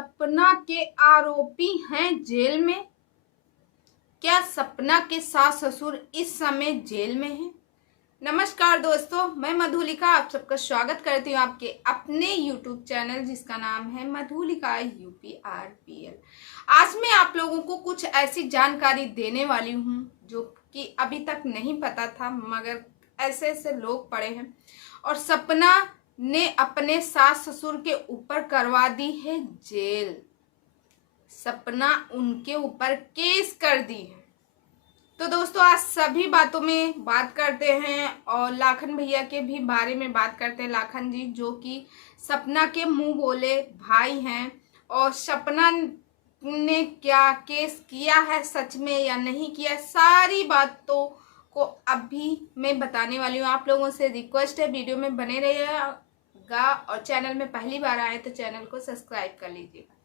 सपना के आरोपी हैं जेल में। क्या सपना के सास ससुर इस समय जेल में हैं? नमस्कार दोस्तों, मैं मधुलिका आप सबका स्वागत करती हूँ आपके अपने YouTube चैनल जिसका नाम है मधुलिका UPRPL। आज मैं आप लोगों को कुछ ऐसी जानकारी देने वाली हूँ जो कि अभी तक नहीं पता था, मगर ऐसे ऐसे लोग पड़े हैं और सपना ने अपने सास ससुर के ऊपर करवा दी है जेल। सपना उनके ऊपर केस कर दी है। तो दोस्तों आज सभी बातों में बात करते हैं और लाखन भैया के भी बारे में बात करते हैं। लाखन जी जो कि सपना के मुंह बोले भाई हैं और सपना ने क्या केस किया है सच में या नहीं किया, सारी बातों को अभी मैं बताने वाली हूँ। आप लोगों से रिक्वेस्ट है वीडियो में बने रहिएगा और चैनल में पहली बार आए तो चैनल को सब्सक्राइब कर लीजिएगा।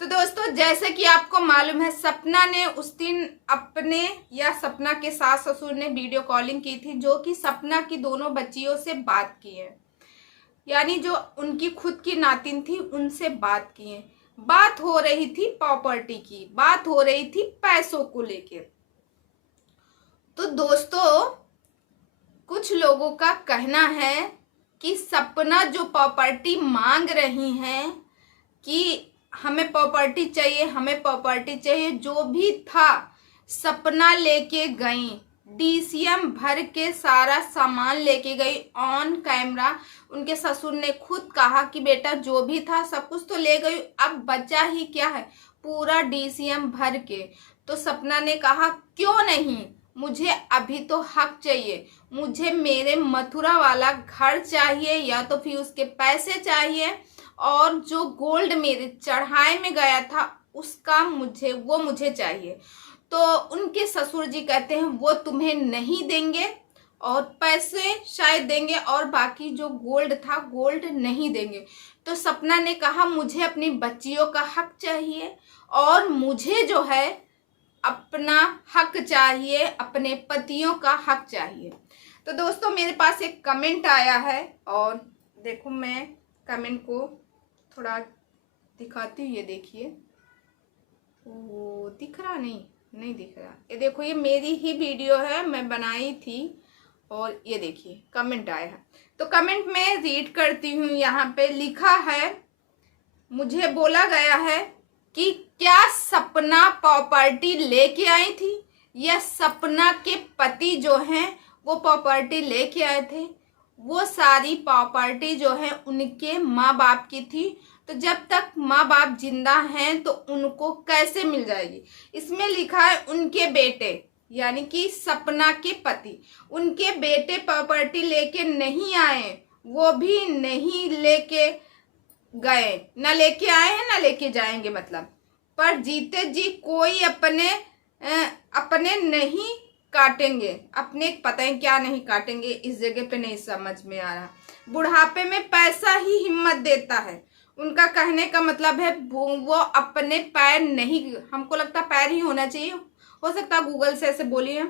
तो दोस्तों जैसे कि आपको मालूम है, सपना ने उस दिन अपने या सपना के सास ससुर ने वीडियो कॉलिंग की थी जो कि सपना की दोनों बच्चियों से बात की है, यानी जो उनकी खुद की नातिन थी उनसे बात की है। बात हो रही थी प्रॉपर्टी की, बात हो रही थी पैसों को लेके। तो दोस्तों कुछ लोगों का कहना है कि सपना जो प्रॉपर्टी मांग रही हैं कि हमें प्रॉपर्टी चाहिए, हमें प्रॉपर्टी चाहिए, जो भी था सपना लेके गई, DCM भर के सारा सामान लेके गई ऑन कैमरा। उनके ससुर ने खुद कहा कि बेटा जो भी था सब कुछ तो ले गई, अब बचा ही क्या है, पूरा DCM भर के। तो सपना ने कहा क्यों नहीं, मुझे अभी तो हक चाहिए, मुझे मेरे मथुरा वाला घर चाहिए या तो फिर उसके पैसे चाहिए और जो गोल्ड मेरे चढ़ाए में गया था उसका मुझे चाहिए। तो उनके ससुर जी कहते हैं वो तुम्हें नहीं देंगे और पैसे शायद देंगे और बाकी जो गोल्ड था गोल्ड नहीं देंगे। तो सपना ने कहा मुझे अपनी बच्चियों का हक चाहिए और मुझे जो है अपना हक चाहिए, अपने पतियों का हक चाहिए। तो दोस्तों मेरे पास एक कमेंट आया है और देखो मैं कमेंट को थोड़ा दिखाती हूँ। ये देखिए, वो दिख रहा नहीं दिख रहा। ये देखो, ये मेरी ही वीडियो है, मैं बनाई थी और ये देखिए कमेंट आया है। तो कमेंट में रीड करती हूँ। यहाँ पे लिखा है, मुझे बोला गया है कि क्या सपना प्रॉपर्टी लेके आई थी या सपना के पति जो हैं वो प्रॉपर्टी लेके आए थे। वो सारी प्रॉपर्टी जो है उनके माँ बाप की थी, तो जब तक माँ बाप जिंदा हैं तो उनको कैसे मिल जाएगी। इसमें लिखा है उनके बेटे यानी कि सपना के पति, उनके बेटे प्रॉपर्टी लेके नहीं आए, वो भी नहीं लेके गए, ना लेके आए हैं ना लेके जाएंगे, मतलब पर जीते जी कोई अपने नहीं काटेंगे, अपने पता है क्या नहीं काटेंगे, इस जगह पे नहीं समझ में आ रहा। बुढ़ापे में पैसा ही हिम्मत देता है, उनका कहने का मतलब है वो अपने पैर नहीं, हमको लगता पैर ही होना चाहिए, हो सकता गूगल से ऐसे बोलिए,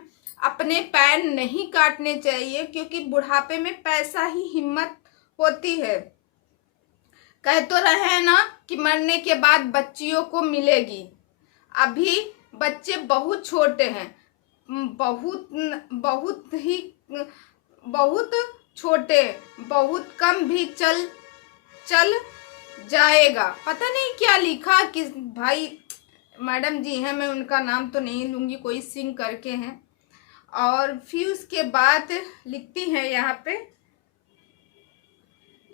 अपने पैर नहीं काटने चाहिए क्योंकि बुढ़ापे में पैसा ही हिम्मत होती है। कह तो रहे हैं ना कि मरने के बाद बच्चियों को मिलेगी। अभी बच्चे बहुत छोटे हैं, बहुत छोटे, बहुत कम भी चल जाएगा। पता नहीं क्या लिखा कि भाई मैडम जी हैं, मैं उनका नाम तो नहीं लूंगी, कोई सिंग करके हैं। और फिर उसके बाद लिखती हैं यहाँ पे,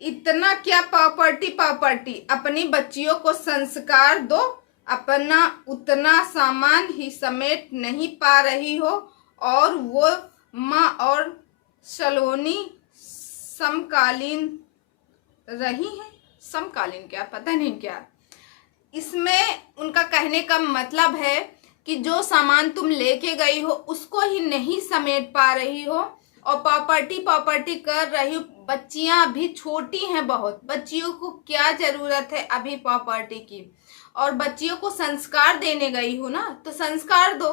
इतना क्या प्रॉपर्टी, अपनी बच्चियों को संस्कार दो, अपना उतना सामान ही समेट नहीं पा रही हो और वो माँ और सलोनी समकालीन रही हैं। समकालीन क्या, पता नहीं क्या। इसमें उनका कहने का मतलब है कि जो सामान तुम लेके गई हो उसको ही नहीं समेट पा रही हो और प्रॉपर्टी कर रही हो। बच्चियां अभी छोटी हैं बहुत, बच्चियों को क्या जरूरत है अभी प्रॉपर्टी की, और बच्चियों को संस्कार देने गई हो ना तो संस्कार दो,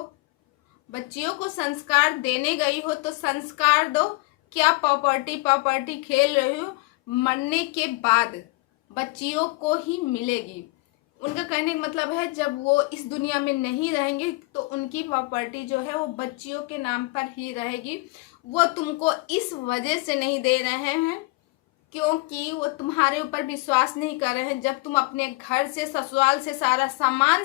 बच्चियों को संस्कार देने गई हो तो संस्कार दो। क्या प्रॉपर्टी खेल रही हो, मरने के बाद बच्चियों को ही मिलेगी। उनका कहने का मतलब है जब वो इस दुनिया में नहीं रहेंगे तो उनकी प्रॉपर्टी जो है वो बच्चियों के नाम पर ही रहेगी। वो तुमको इस वजह से नहीं दे रहे हैं क्योंकि वो तुम्हारे ऊपर विश्वास नहीं कर रहे हैं। जब तुम अपने घर से ससुराल से सारा सामान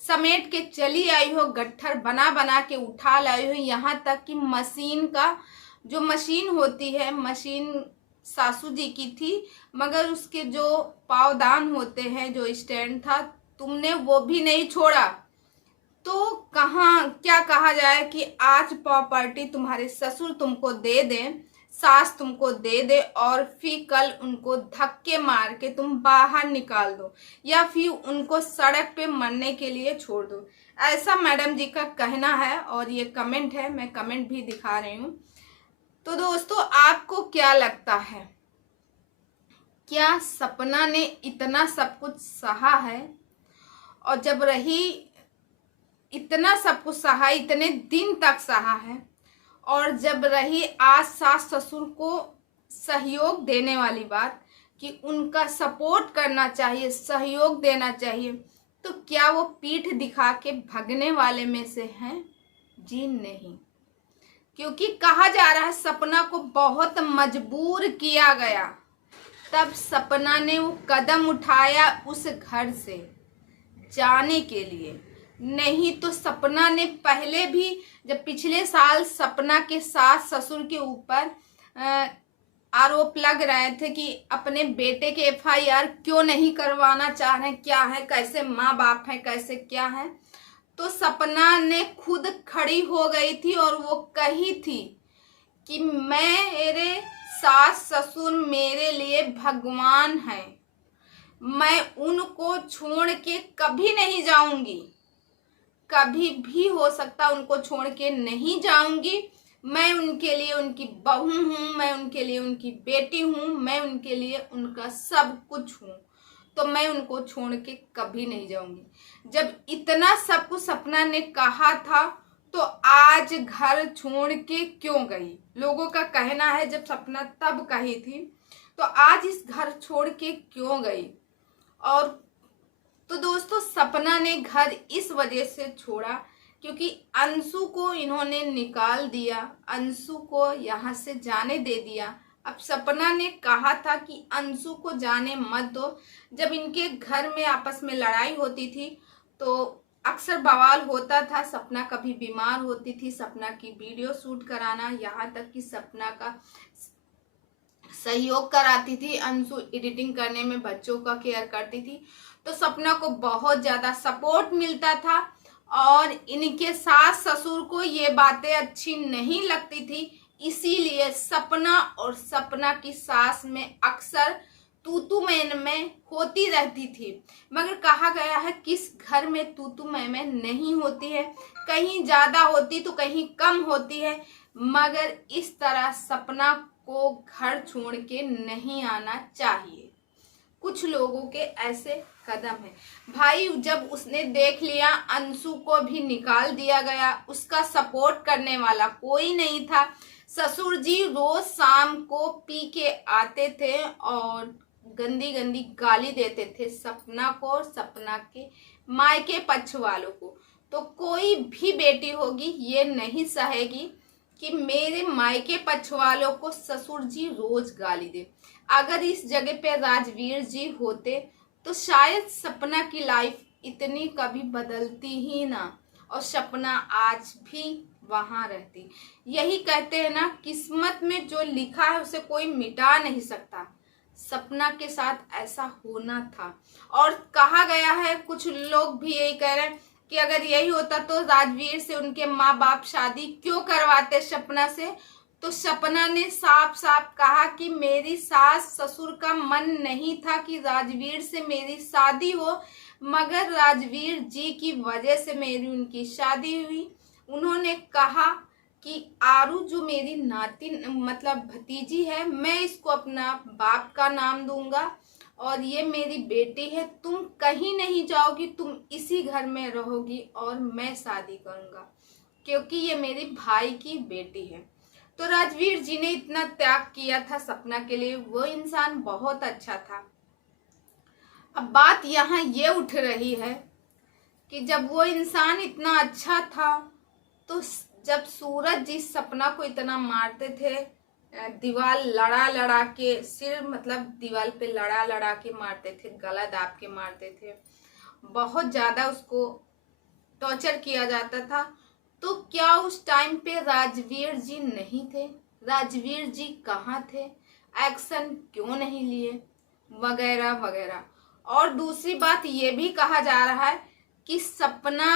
समेट के चली आई हो, गट्ठर बना बना के उठा लाई हो, यहाँ तक कि मशीन का जो मशीन होती है, मशीन सासू जी की थी, मगर उसके जो पावदान होते हैं, जो स्टैंड था, तुमने वो भी नहीं छोड़ा। तो कहाँ क्या कहा जाए कि आज प्रॉपर्टी तुम्हारे ससुर तुमको दे दें, सास तुमको दे दे और फिर कल उनको धक्के मार के तुम बाहर निकाल दो या फिर उनको सड़क पे मरने के लिए छोड़ दो। ऐसा मैडम जी का कहना है और ये कमेंट है, मैं कमेंट भी दिखा रही हूँ। तो दोस्तों, आपको क्या लगता है, क्या सपना ने इतना सब कुछ सहा है? और जब रही इतना सब कुछ सहा, इतने दिन तक सहा है, और जब रही आज सास ससुर को सहयोग देने वाली बात कि उनका सपोर्ट करना चाहिए, सहयोग देना चाहिए, तो क्या वो पीठ दिखा के भगने वाले में से हैं? जी नहीं, क्योंकि कहा जा रहा है सपना को बहुत मजबूर किया गया, तब सपना ने वो कदम उठाया उस घर से जाने के लिए। नहीं तो सपना ने पहले भी, जब पिछले साल सपना के सास ससुर के ऊपर आरोप लग रहे थे कि अपने बेटे के एफआईआर क्यों नहीं करवाना चाह रहे, क्या है, कैसे माँ बाप है, कैसे क्या है, तो सपना ने खुद खड़ी हो गई थी और वो कही थी कि मेरे सास ससुर मेरे लिए भगवान है, मैं उनको छोड़ के कभी नहीं जाऊंगी, कभी भी हो सकता उनको छोड़ के नहीं जाऊंगी। मैं उनके लिए उनकी बहू हूँ, मैं उनके लिए उनकी बेटी हूँ, मैं उनके लिए उनका सब कुछ हूँ, तो मैं उनको छोड़ के कभी नहीं जाऊंगी। जब इतना सब कुछ सपना ने कहा था तो आज घर छोड़ के क्यों गई? लोगों का कहना है जब सपना तब कही थी तो आज इस घर छोड़ के क्यों गई? और तो दोस्तों, सपना ने घर इस वजह से छोड़ा क्योंकि अंशु को इन्होंने निकाल दिया, अंशु को यहाँ से जाने दे दिया। अब सपना ने कहा था कि अंशु को जाने मत दो। जब इनके घर में आपस में लड़ाई होती थी तो अक्सर बवाल होता था, सपना कभी बीमार होती थी, सपना की वीडियो शूट कराना, यहाँ तक कि सपना का सहयोग कराती थी, अंशु एडिटिंग करने में बच्चों का केयर करती थी, तो सपना को बहुत ज़्यादा सपोर्ट मिलता था। और इनके सास ससुर को ये बातें अच्छी नहीं लगती थी, इसीलिए सपना और सपना की सास में अक्सर तू मैन में होती रहती थी। मगर कहा गया है किस घर में तू मैं नहीं होती है, कहीं ज़्यादा होती तो कहीं कम होती है, मगर इस तरह सपना को घर छोड़ के नहीं आना चाहिए। कुछ लोगों के ऐसे कदम है भाई। जब उसने देख लिया अंशु को भी निकाल दिया गया, उसका सपोर्ट करने वाला कोई नहीं था, ससुर जी रोज शाम को पी के आते थे और गंदी गंदी गाली देते थे सपना को और सपना के मायके पक्ष वालों को, तो कोई भी बेटी होगी ये नहीं सहेगी कि मेरे मायके पक्ष वालों को ससुर जी रोज गाली दे। अगर इस जगह पे राजवीर जी होते तो शायद सपना की लाइफ इतनी कभी बदलती ही ना, और सपना आज भी वहां रहती। यही कहते हैं ना, किस्मत में जो लिखा है उसे कोई मिटा नहीं सकता। सपना के साथ ऐसा होना था। और कहा गया है, कुछ लोग भी यही कह रहे हैं कि अगर यही होता तो राजवीर से उनके माँ बाप शादी क्यों करवाते सपना से। तो सपना ने साफ साफ कहा कि मेरी सास ससुर का मन नहीं था कि राजवीर से मेरी शादी हो, मगर राजवीर जी की वजह से मेरी उनकी शादी हुई। उन्होंने कहा कि आरू जो मेरी नाती मतलब भतीजी है, मैं इसको अपना बाप का नाम दूंगा और ये मेरी बेटी है, तुम कहीं नहीं जाओगी, तुम इसी घर में रहोगी और मैं शादी करूंगा क्योंकि ये मेरे भाई की बेटी है। तो राजवीर जी ने इतना त्याग किया था सपना के लिए, वो इंसान बहुत अच्छा था। अब बात यहाँ ये उठ रही है कि जब वो इंसान इतना अच्छा था तो जब सूरज जी सपना को इतना मारते थे, दीवार लड़ा लड़ा के, सिर मतलब दीवार पे लड़ा लड़ा के मारते थे, गला दाब के मारते थे, बहुत ज्यादा उसको टॉर्चर किया जाता था, तो क्या उस टाइम पे राजवीर जी नहीं थे? राजवीर जी कहाँ थे? एक्शन क्यों नहीं लिए? वगैरह वगैरह। और दूसरी बात ये भी कहा जा रहा है कि सपना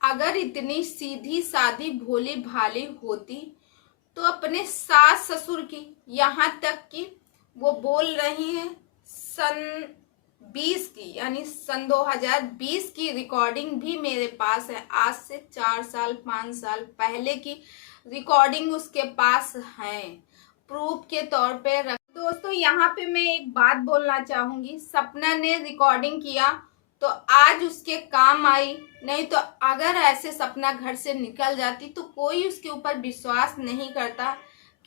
अगर इतनी सीधी सादी भोली भाली होती तो अपने सास ससुर की, यहाँ तक कि वो बोल रही हैं सन 20 की, यानी सन 2020 की रिकॉर्डिंग भी मेरे पास है, आज से 4 साल 5 साल पहले की रिकॉर्डिंग उसके पास है, प्रूफ के तौर पे रख। दोस्तों यहाँ पे मैं एक बात बोलना चाहूंगी, सपना ने रिकॉर्डिंग किया तो आज उसके काम आई, नहीं तो अगर ऐसे सपना घर से निकल जाती तो कोई उसके ऊपर विश्वास नहीं करता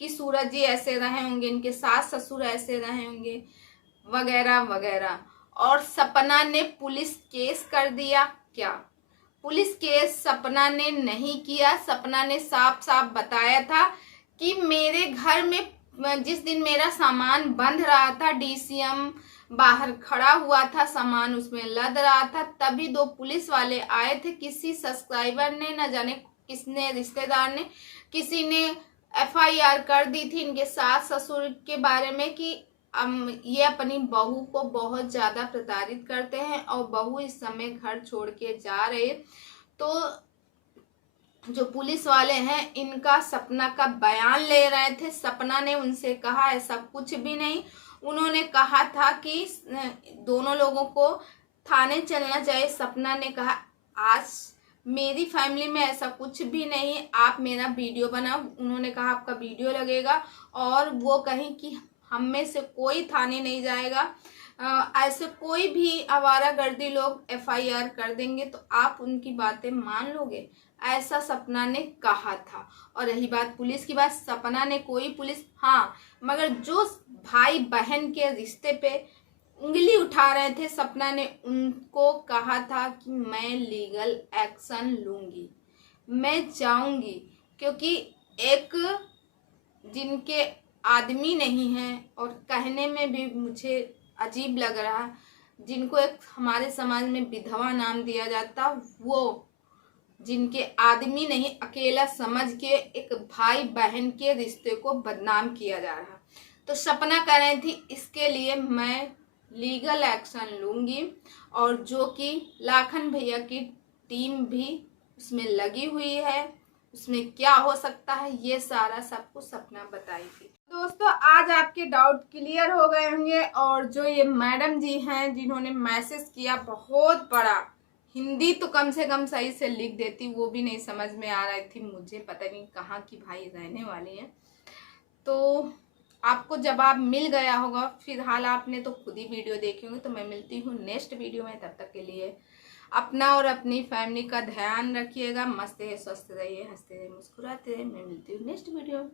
कि सूरज जी ऐसे रहे होंगे, इनके सास ससुर ऐसे रहे होंगे, वगैरह वगैरह। और सपना ने पुलिस केस कर दिया क्या? पुलिस केस सपना ने नहीं किया। सपना ने साफ साफ बताया था कि मेरे घर में जिस दिन मेरा सामान बंध रहा था, डीसीएम बाहर खड़ा हुआ था, सामान उसमें लद रहा था, तभी 2 पुलिस वाले आए थे। किसी सब्सक्राइबर ने, न जाने किसने, रिश्तेदार ने, किसी ने एफआईआर कर दी थी इनके सास ससुर के बारे में कि ये अपनी बहू को बहुत ज्यादा प्रताड़ित करते हैं और बहू इस समय घर छोड़ के जा रहे। तो जो पुलिस वाले हैं इनका सपना का बयान ले रहे थे। सपना ने उनसे कहा ऐसा कुछ भी नहीं, उन्होंने कहा था कि दोनों लोगों को थाने चलना चाहिए। सपना ने कहा आज मेरी फैमिली में ऐसा कुछ भी नहीं, आप मेरा वीडियो बनाओ। उन्होंने कहा आपका वीडियो लगेगा, और वो कहीं कि हम में से कोई थाने नहीं जाएगा, ऐसे कोई भी आवारागर्दी लोग एफआईआर कर देंगे तो आप उनकी बातें मान लोगे, ऐसा सपना ने कहा था। और रही बात पुलिस की बात, सपना ने कोई पुलिस, हाँ, मगर जो भाई बहन के रिश्ते पे उंगली उठा रहे थे, सपना ने उनको कहा था कि मैं लीगल एक्शन लूंगी, मैं जाऊंगी, क्योंकि एक जिनके आदमी नहीं है, और कहने में भी मुझे अजीब लग रहा, जिनको एक हमारे समाज में विधवा नाम दिया जाता, वो जिनके आदमी नहीं, अकेला समझ के एक भाई बहन के रिश्ते को बदनाम किया जा रहा। तो सपना कह रही थी इसके लिए मैं लीगल एक्शन लूंगी, और जो कि लाखन भैया की टीम भी उसमें लगी हुई है, उसमें क्या हो सकता है ये सारा सब कुछ सपना बताई थी। दोस्तों आज आपके डाउट क्लियर हो गए होंगे। और जो ये मैडम जी हैं जिन्होंने मैसेज किया, बहुत बड़ा, हिंदी तो कम से कम सही से लिख देती, वो भी नहीं समझ में आ रही थी मुझे, पता नहीं कहाँ की भाई रहने वाली हैं। तो आपको जवाब मिल गया होगा, फिलहाल आपने तो खुद ही वीडियो देखे होंगे। तो मैं मिलती हूँ नेक्स्ट वीडियो में, तब तक के लिए अपना और अपनी फैमिली का ध्यान रखिएगा। मस्त रहिए, स्वस्थ रहिए, हंसते रहिए, मुस्कुराते रहिए। मैं मिलती हूँ नेक्स्ट वीडियो में।